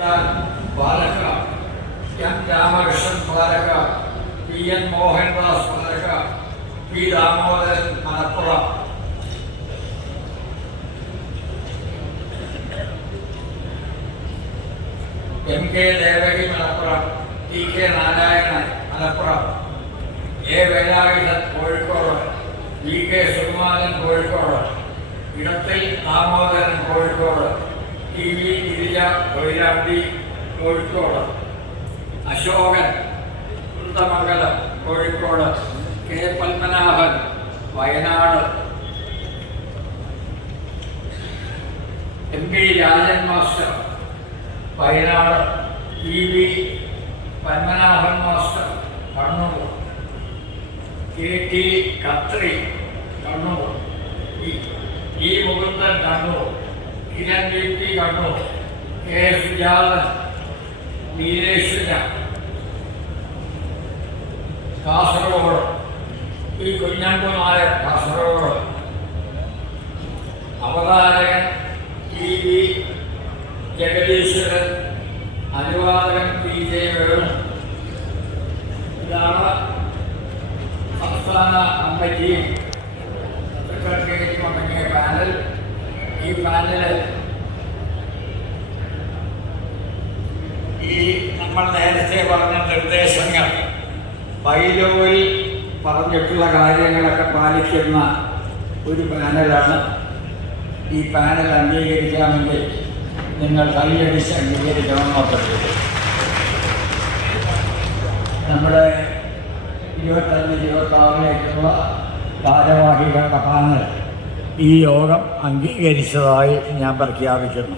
പാലക്ക, M Ramakrishnan Palakka, P N Mohandas Palakka, P Damodaran Malappuram, M K Devaki Malappuram, T K Narayanan Malappuram, A Velayudhan Kozhikode, V K Sukumaran Kozhikode, Edathil Damodaran Kozhikode, T V Girija Koyilandy Kozhikode, Ashokan Kunthamangalam Kozhikode, K Padmanabhan Wayanad, M P Rajan master Wayanad, T V Padmanabhan master Kannur, K T Khatri Kannur, E Mukundan Kannur, Kiran V P Kannur, K Sujathan Veereshwara Kasaragod, P Kunhambu Nair Kasaragod, അവതാരകൻ T V Jagadeeshwaran, അനുവാദകൻ P J Venu. ഇതാണ് സംസ്ഥാന കമ്മിറ്റിയും സെക്രട്ടേറിയറ്റും അടങ്ങിയ panel. ഈ panel ഈ നമ്മൾ നേരത്തെ പറഞ്ഞ നിർദ്ദേശങ്ങൾ ബൈലോയിൽ പറഞ്ഞിട്ടുള്ള കാര്യങ്ങളൊക്കെ പാലിക്കുന്ന ഒരു പാനലാണ്. ഈ പാനൽ അംഗീകരിക്കാമെങ്കിൽ നിങ്ങൾ കൈയടിച്ച് അംഗീകരിക്കണമെന്ന് പറഞ്ഞത്. നമ്മുടെ 25-26 ഭാരവാഹികളുടെ പാനൽ ഈ യോഗം അംഗീകരിച്ചതായി ഞാൻ പ്രഖ്യാപിക്കുന്നു.